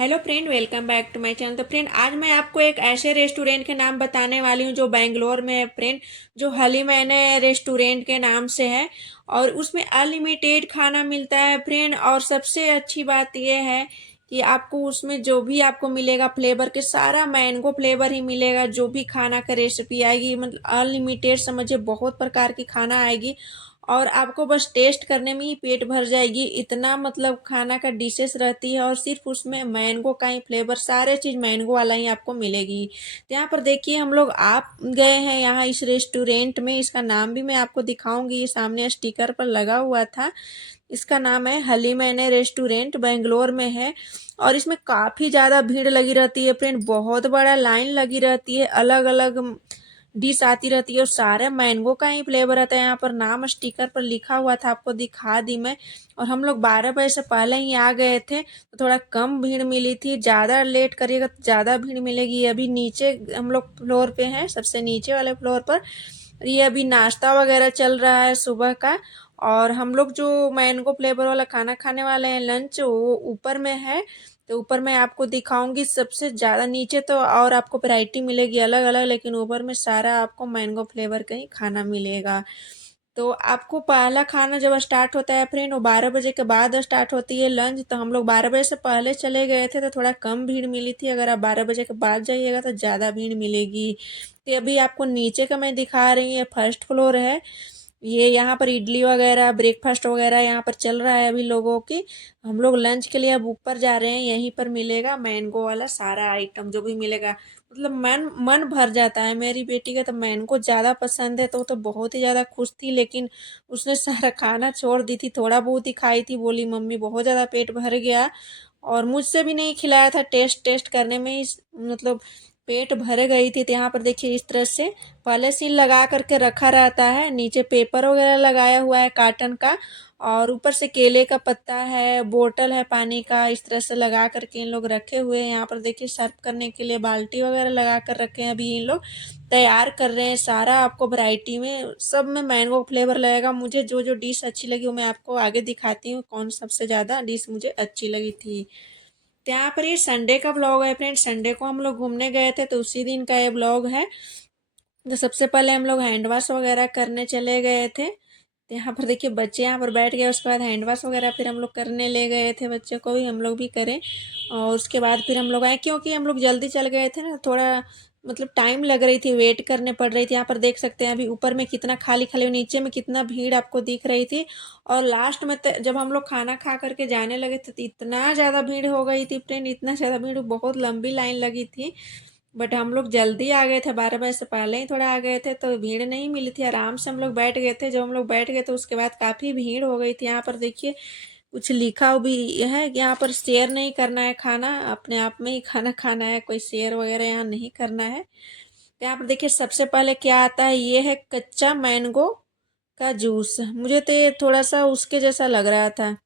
Hello friend, welcome back to my channel. तो friend, आज मैं आपको एक ऐसे रेस्टोरेंट के नाम बताने वाली हूँ जो बेंगलोर में है फ्रेंड। जो हली मैंने रेस्टोरेंट के नाम से है और उसमें अनलिमिटेड खाना मिलता है फ्रेंड। और सबसे अच्छी बात यह है कि आपको उसमें जो भी आपको मिलेगा फ्लेवर के, सारा मैंगो फ्लेवर ही मिलेगा। जो भी खाना का रेसिपी आएगी, मतलब अनलिमिटेड समझिए, बहुत प्रकार की खाना आएगी और आपको बस टेस्ट करने में ही पेट भर जाएगी। इतना मतलब खाना का डिशेस रहती है और सिर्फ उसमें मैंगो का ही फ्लेवर, सारे चीज़ मैंगो वाला ही आपको मिलेगी। तो यहाँ पर देखिए, हम लोग आप गए हैं यहाँ इस रेस्टोरेंट में। इसका नाम भी मैं आपको दिखाऊंगी, ये सामने स्टिकर पर लगा हुआ था। इसका नाम है हली मैंने रेस्टोरेंट, बेंगलोर में है। और इसमें काफ़ी ज़्यादा भीड़ लगी रहती है फ्रेंड, बहुत बड़ा लाइन लगी रहती है। अलग अलग डिश आती रहती है और सारे मैंगो का ही फ्लेवर रहता है। यहाँ पर नाम स्टिकर पर लिखा हुआ था, आपको दिखा दी मैं। और हम लोग 12 बजे से पहले ही आ गए थे तो थोड़ा कम भीड़ मिली थी। ज़्यादा लेट करिएगा तो ज़्यादा भीड़ मिलेगी। अभी नीचे हम लोग फ्लोर पे हैं, सबसे नीचे वाले फ्लोर पर। ये अभी नाश्ता वगैरह चल रहा है सुबह का। और हम लोग जो मैंगो फ्लेवर वाला खाना खाने वाले हैं लंच, वो ऊपर में है। तो ऊपर मैं आपको दिखाऊंगी सबसे ज़्यादा। नीचे तो और आपको वैरायटी मिलेगी अलग अलग, लेकिन ऊपर में सारा आपको मैंगो फ्लेवर का ही खाना मिलेगा। तो आपको पहला खाना जब स्टार्ट होता है फ्रेंड, वो 12 बजे के बाद स्टार्ट होती है लंच। तो हम लोग 12 बजे से पहले चले गए थे तो थोड़ा कम भीड़ मिली थी। अगर आप 12 बजे के बाद जाइएगा तो ज़्यादा भीड़ मिलेगी। तो अभी आपको नीचे का मैं दिखा रही हूँ, ये फर्स्ट फ्लोर है। ये यहाँ पर इडली वगैरह, ब्रेकफास्ट वगैरह यहाँ पर चल रहा है अभी लोगों की। हम लोग लंच के लिए अब ऊपर जा रहे हैं। यहीं पर मिलेगा मैंगो वाला सारा आइटम जो भी मिलेगा। मतलब मन मन भर जाता है। मेरी बेटी का तो मैंगो ज़्यादा पसंद है तो वो तो बहुत ही ज़्यादा खुश थी, लेकिन उसने सारा खाना छोड़ दी थी। थोड़ा बहुत ही खाई थी, बोली मम्मी बहुत ज़्यादा पेट भर गया। और मुझसे भी नहीं खिलाया था, टेस्ट टेस्ट करने में ही मतलब पेट भर गई थी। तो यहाँ पर देखिए, इस तरह से पहले सील लगा करके रखा रहता है। नीचे पेपर वगैरह लगाया हुआ है काटन का, और ऊपर से केले का पत्ता है, बोतल है पानी का। इस तरह से लगा करके इन लोग रखे हुए हैं। यहाँ पर देखिए, सर्व करने के लिए बाल्टी वगैरह लगा कर रखे हैं। अभी इन लोग तैयार कर रहे हैं। सारा आपको वैरायटी में, सब में मैंगो फ्लेवर लगेगा। मुझे जो जो डिश अच्छी लगी वो मैं आपको आगे दिखाती हूँ, कौन सबसे ज़्यादा डिश मुझे अच्छी लगी थी। तो यहाँ पर ये संडे का ब्लॉग है फ्रेंड। संडे को हम लोग घूमने गए थे तो उसी दिन का ये ब्लॉग है। तो सबसे पहले हम लोग हैंड वॉश वगैरह करने चले गए थे। तो यहाँ पर देखिए, बच्चे यहाँ पर बैठ गए। उसके बाद हैंड वॉश वगैरह फिर हम लोग करने ले गए थे, बच्चे को भी, हम लोग भी करें। और उसके बाद फिर हम लोग आए, क्योंकि हम लोग जल्दी चल गए थे ना, थोड़ा मतलब टाइम लग रही थी, वेट करने पड़ रही थी। यहाँ पर देख सकते हैं अभी ऊपर में कितना खाली खाली, नीचे में कितना भीड़ आपको दिख रही थी। और लास्ट में जब हम लोग खाना खा करके जाने लगे थे तो इतना ज़्यादा भीड़ हो गई थी फ्रेंड, इतना ज़्यादा भीड़, बहुत लंबी लाइन लगी थी। बट हम लोग जल्दी आ गए थे, 12 बजे से पहले ही थोड़ा आ गए थे तो भीड़ नहीं मिली थी। आराम से हम लोग बैठ गए थे। जब हम लोग बैठ गए तो उसके बाद काफ़ी भीड़ हो गई थी। यहाँ पर देखिए, कुछ लिखा भी है कि यहाँ पर शेयर नहीं करना है खाना, अपने आप में ही खाना खाना है, कोई शेयर वगैरह यहाँ नहीं करना है। तो यहाँ पर देखिए, सबसे पहले क्या आता है, ये है कच्चा मैंगो का जूस। मुझे तो ये थोड़ा सा उसके जैसा लग रहा था।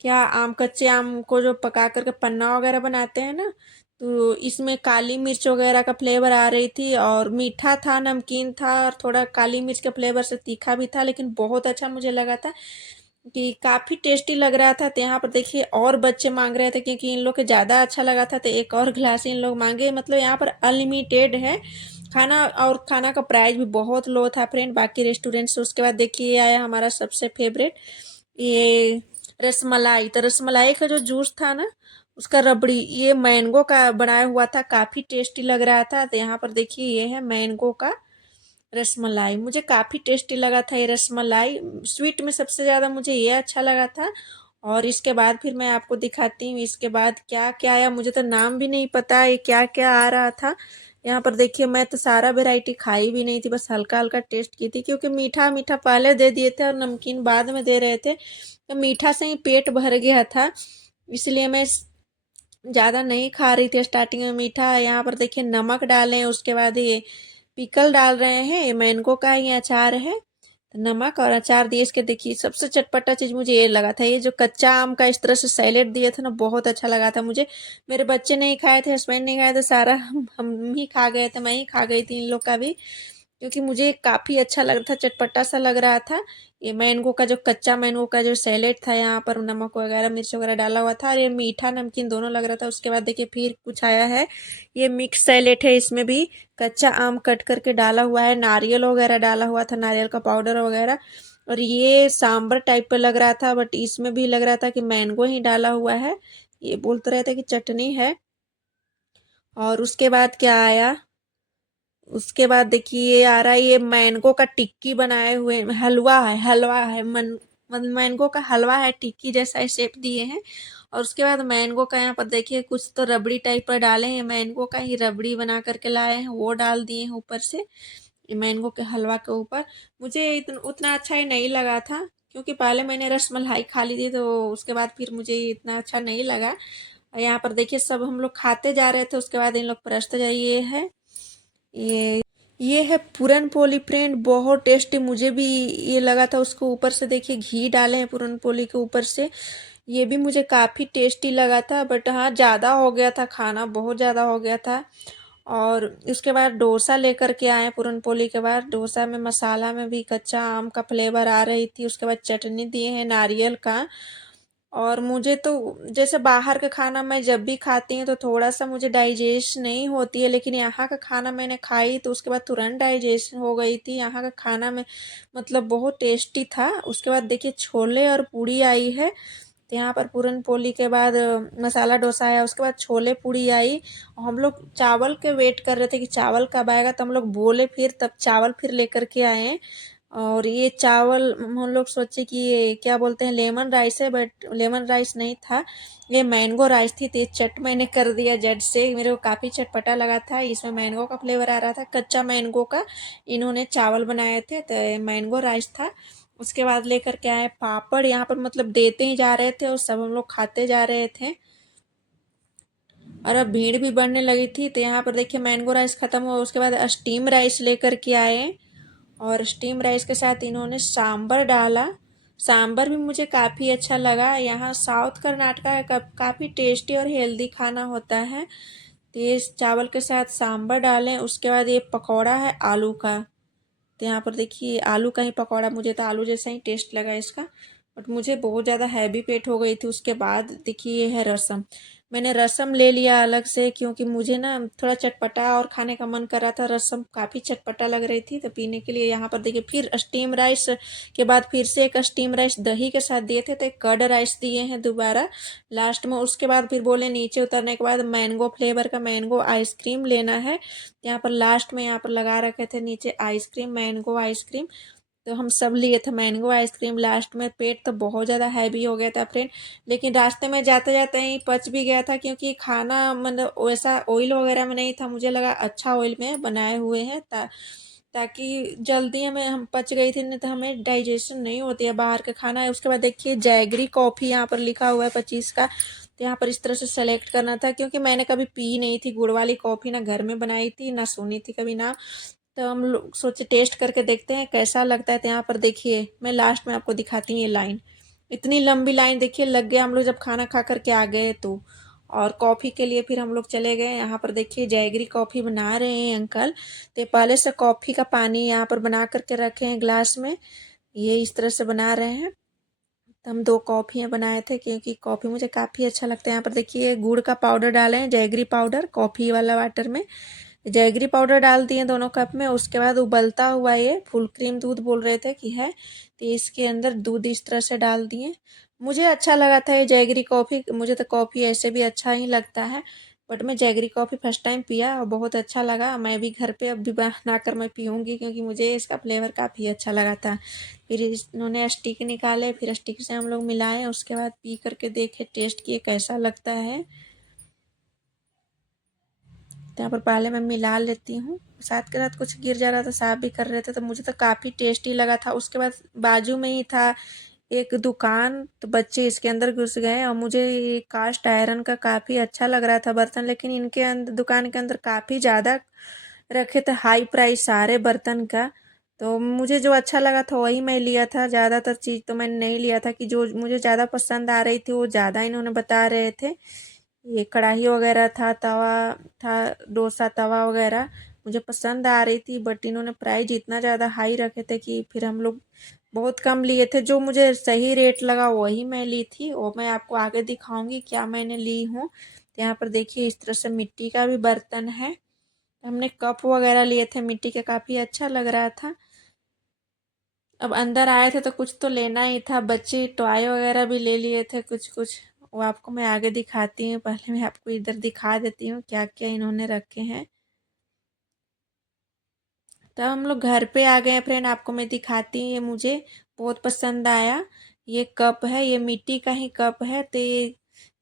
क्या, आम, कच्चे आम को जो पका करके पन्ना वगैरह बनाते हैं ना, तो इसमें काली मिर्च वगैरह का फ्लेवर आ रही थी। और मीठा था, नमकीन था, और थोड़ा काली मिर्च के फ्लेवर से तीखा भी था, लेकिन बहुत अच्छा मुझे लगा था कि काफ़ी टेस्टी लग रहा था। तो यहाँ पर देखिए, और बच्चे मांग रहे थे क्योंकि इन लोग के ज़्यादा अच्छा लगा था, तो एक और गिलास इन लोग मांगे। मतलब यहाँ पर अनलिमिटेड है खाना, और खाना का प्राइस भी बहुत लो था फ्रेंड बाकी रेस्टोरेंट से। उसके बाद देखिए, ये आया हमारा सबसे फेवरेट, ये रसमलाई। तो रसमलाई का जो जूस था ना, उसका रबड़ी, ये मैंगो का बनाया हुआ था, काफ़ी टेस्टी लग रहा था। तो यहाँ पर देखिए, ये है मैंगो का रसमलाई। मुझे काफ़ी टेस्टी लगा था ये रसमलाई। स्वीट में सबसे ज़्यादा मुझे ये अच्छा लगा था। और इसके बाद फिर मैं आपको दिखाती हूँ इसके बाद क्या क्या आया। मुझे तो नाम भी नहीं पता ये क्या क्या आ रहा था। यहाँ पर देखिए, मैं तो सारा वेराइटी खाई भी नहीं थी, बस हल्का हल्का टेस्ट की थी, क्योंकि मीठा मीठा पहले दे दिए थे और नमकीन बाद में दे रहे थे। तो मीठा से ही पेट भर गया था, इसलिए मैं ज़्यादा नहीं खा रही थी स्टार्टिंग में मीठा। यहाँ पर देखिए, नमक डालें, उसके बाद ये पिकल डाल रहे हैं, ये मैंगो का ही अचार है। तो नमक और अचार दिए। इसके देखिए, सबसे चटपटा चीज़ मुझे ये लगा था, ये जो कच्चा आम का इस तरह से सैलेड दिए थे ना, बहुत अच्छा लगा था मुझे। मेरे बच्चे नहीं खाए थे, हस्बैंड नहीं खाए थे, सारा हम ही खा गए थे, मैं ही खा गई थी इन लोग का भी। क्योंकि मुझे काफ़ी अच्छा लग रहा था, चटपटा सा लग रहा था। ये मैंगो का जो कच्चा मैंगो का जो सैलेड था, यहाँ पर नमक वगैरह मिर्च वगैरह डाला हुआ था, और ये मीठा नमकीन दोनों लग रहा था। उसके बाद देखिए फिर कुछ आया है, ये मिक्स सैलेड है। इसमें भी कच्चा आम कट करके डाला हुआ है, नारियल वगैरह डाला हुआ था, नारियल का पाउडर वगैरह। और ये सांबर टाइप का लग रहा था, बट इसमें भी लग रहा था कि मैंगो ही डाला हुआ है। ये बोलते रहे थे कि चटनी है। और उसके बाद क्या आया, उसके बाद देखिए ये आ रहा है, ये मैंगो का टिक्की बनाए हुए हलवा है मैंगो का हलवा है, टिक्की जैसा शेप दिए हैं। और उसके बाद मैंगो का यहाँ पर देखिए कुछ तो रबड़ी टाइप पर डाले हैं, मैंगो का ही रबड़ी बना करके लाए हैं, वो डाल दिए हैं ऊपर से, ये मैंगो के हलवा के ऊपर। मुझे उतना अच्छा ही नहीं लगा था, क्योंकि पहले मैंने रसमलाई खा ली थी, तो उसके बाद फिर मुझे इतना अच्छा नहीं लगा। और यहाँ पर देखिए सब हम लोग खाते जा रहे थे, उसके बाद इन लोग परसते जा, ये है, ये है पूरन पोली फ्रेंड, बहुत टेस्टी। मुझे भी ये लगा था, उसको ऊपर से देखिए घी डाले हैं पूरन पोली के ऊपर से। ये भी मुझे काफ़ी टेस्टी लगा था, बट हाँ ज़्यादा हो गया था, खाना बहुत ज़्यादा हो गया था। और उसके बाद डोसा लेकर के आए, पूरन पोली के बाद डोसा में मसाला में भी कच्चा आम का फ्लेवर आ रही थी। उसके बाद चटनी दिए हैं नारियल का। और मुझे तो जैसे बाहर का खाना मैं जब भी खाती हूँ तो थोड़ा सा मुझे डाइजेस्ट नहीं होती है, लेकिन यहाँ का खाना मैंने खाई तो उसके बाद तुरंत डाइजेस्ट हो गई थी। यहाँ का खाना में मतलब बहुत टेस्टी था। उसके बाद देखिए छोले और पूड़ी आई है, तो यहाँ पर पूरन पोली के बाद मसाला डोसा आया, उसके बाद छोले पूड़ी आई। हम लोग चावल के वेट कर रहे थे कि चावल कब आएगा, तो हम लोग बोले फिर तब चावल फिर लेकर के आए। और ये चावल हम लोग सोचे कि ये क्या बोलते हैं, लेमन राइस है, बट लेमन राइस नहीं था, ये मैंगो राइस थी। तो ये चट मैंने कर दिया जट से, मेरे को काफ़ी चटपटा लगा था, इसमें मैंगो का फ्लेवर आ रहा था, कच्चा मैंगो का। इन्होंने चावल बनाए थे, तो ये मैंगो राइस था। उसके बाद लेकर के आए पापड़, यहाँ पर मतलब देते ही जा रहे थे और सब हम लोग खाते जा रहे थे। और अब भीड़ भी बढ़ने लगी थी, तो यहाँ पर देखिए मैंगो राइस ख़त्म हुआ, उसके बाद स्टीम राइस लेकर के आए। और स्टीम राइस के साथ इन्होंने सांबर डाला, सांबर भी मुझे काफ़ी अच्छा लगा। यहाँ साउथ कर्नाटका का काफ़ी टेस्टी और हेल्दी खाना होता है। तेज चावल के साथ सांबर डालें, उसके बाद ये पकौड़ा है आलू का। तो यहाँ पर देखिए आलू का ही पकौड़ा, मुझे तो आलू जैसा ही टेस्ट लगा इसका, बट मुझे बहुत ज़्यादा हैवी पेट हो गई थी। उसके बाद देखिए ये है रसम, मैंने रसम ले लिया अलग से, क्योंकि मुझे ना थोड़ा चटपटा और खाने का मन कर रहा था, रसम काफ़ी चटपटा लग रही थी तो पीने के लिए। यहाँ पर देखिए फिर स्टीम राइस के बाद फिर से एक स्टीम राइस दही के साथ दिए थे, तो एक कर्ड राइस दिए हैं दोबारा लास्ट में। उसके बाद फिर बोले नीचे उतरने के बाद मैंगो फ्लेवर का मैंगो आइसक्रीम लेना है, यहाँ पर लास्ट में यहाँ पर लगा रखे थे नीचे आइसक्रीम, मैंगो आइसक्रीम। तो हम सब लिए थे मैंगो आइसक्रीम लास्ट में। पेट तो बहुत ज़्यादा हैवी हो गया था फ्रेंड, लेकिन रास्ते में जाते जाते ही पच भी गया था, क्योंकि खाना मतलब वैसा ऑयल वगैरह में नहीं था, मुझे लगा अच्छा ऑयल में बनाए हुए हैं ताकि जल्दी हमें हम पच गई थी, नहीं तो हमें डाइजेशन नहीं होती है बाहर का खाना है। उसके बाद देखिए जैगरी कॉफ़ी यहाँ पर लिखा हुआ है 25 का, तो यहाँ पर इस तरह से सेलेक्ट करना था, क्योंकि मैंने कभी पी नहीं थी गुड़ वाली कॉफ़ी, ना घर में बनाई थी ना सुनी थी कभी ना। तो हम लोग सोचे टेस्ट करके देखते हैं कैसा लगता है। तो यहाँ पर देखिए मैं लास्ट में आपको दिखाती हूँ, ये लाइन, इतनी लंबी लाइन देखिए लग गया हम लोग जब खाना खा करके आ गए तो। और कॉफ़ी के लिए फिर हम लोग चले गए, यहाँ पर देखिए जैगरी कॉफ़ी बना रहे हैं अंकल। तो पहले से कॉफ़ी का पानी यहाँ पर बना करके रखे हैं ग्लास में, ये इस तरह से बना रहे हैं। तो हम दो कॉफ़ियाँ बनाए थे, क्योंकि कॉफ़ी मुझे काफ़ी अच्छा लगता है। यहाँ पर देखिए गुड़ का पाउडर डाले हैं, जैगरी पाउडर कॉफ़ी वाला वाटर में, जैगरी पाउडर डाल दिए दोनों कप में। उसके बाद उबलता हुआ ये फुल क्रीम दूध बोल रहे थे कि है, तो इसके अंदर दूध इस तरह से डाल दिए। मुझे अच्छा लगा था ये जैगरी कॉफ़ी, मुझे तो कॉफ़ी ऐसे भी अच्छा ही लगता है, बट मैं जैगरी कॉफ़ी फर्स्ट टाइम पिया और बहुत अच्छा लगा। मैं भी घर पे अब भी बना कर मैं पीऊँगी, क्योंकि मुझे इसका फ्लेवर काफ़ी अच्छा लगा था। फिर इन्होंने स्टिक निकाले, फिर स्टिक से हम लोग मिलाए, उसके बाद पी करके देखे, टेस्ट किए कैसा लगता है। तो यहाँ पर पहले मैं मिला लेती हूँ, साथ के साथ कुछ गिर जा रहा था, साफ भी कर रहे थे, तो मुझे तो काफ़ी टेस्टी लगा था। उसके बाद बाजू में ही था एक दुकान, तो बच्चे इसके अंदर घुस गए, और मुझे ये कास्ट आयरन का काफ़ी अच्छा लग रहा था बर्तन, लेकिन इनके अंदर दुकान के अंदर काफ़ी ज़्यादा रखे थे, हाई प्राइस सारे बर्तन का। तो मुझे जो अच्छा लगा था वही मैं लिया था, ज़्यादातर चीज़ तो मैंने नहीं लिया था, कि जो मुझे ज़्यादा पसंद आ रही थी वो ज़्यादा इन्होंने बता रहे थे। ये कढ़ाई वगैरह था, तवा था, डोसा तवा वगैरह, मुझे पसंद आ रही थी, बट इन्होंने प्राइस इतना ज़्यादा हाई रखे थे कि फिर हम लोग बहुत कम लिए थे। जो मुझे सही रेट लगा वही मैं ली थी, और मैं आपको आगे दिखाऊंगी क्या मैंने ली हूँ। तो यहाँ पर देखिए इस तरह से मिट्टी का भी बर्तन है। हमने कप वगैरह लिए थे मिट्टी के, काफ़ी अच्छा लग रहा था। अब अंदर आए थे तो कुछ तो लेना ही था, बच्चे टॉय वगैरह भी ले लिए थे कुछ कुछ, वो आपको मैं आगे दिखाती हूँ। पहले मैं आपको इधर दिखा देती हूँ क्या क्या इन्होंने रखे हैं। तब हम लोग घर पे आ गए हैं फ्रेंड, आपको मैं दिखाती हूँ। ये मुझे बहुत पसंद आया। ये कप है, ये मिट्टी का ही कप है। तो ये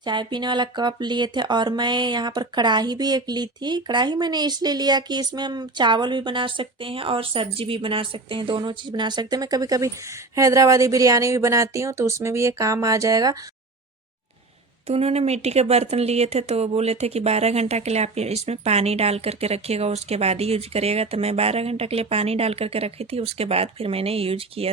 चाय पीने वाला कप लिए थे, और मैं यहाँ पर कढ़ाई भी एक ली थी। कढ़ाई मैंने इसलिए लिया कि इसमें हम चावल भी बना सकते हैं और सब्जी भी बना सकते हैं, दोनों चीज़ बना सकते हैं। मैं कभी कभी हैदराबादी बिरयानी भी बनाती हूँ, तो उसमें भी ये काम आ जाएगा। तो उन्होंने मिट्टी के बर्तन लिए थे, तो बोले थे कि 12 घंटा के लिए आप इसमें पानी डाल करके रखिएगा, उसके बाद ही यूज करिएगा। तो मैं 12 घंटा के लिए पानी डाल करके रखी थी, उसके बाद फिर मैंने यूज किया।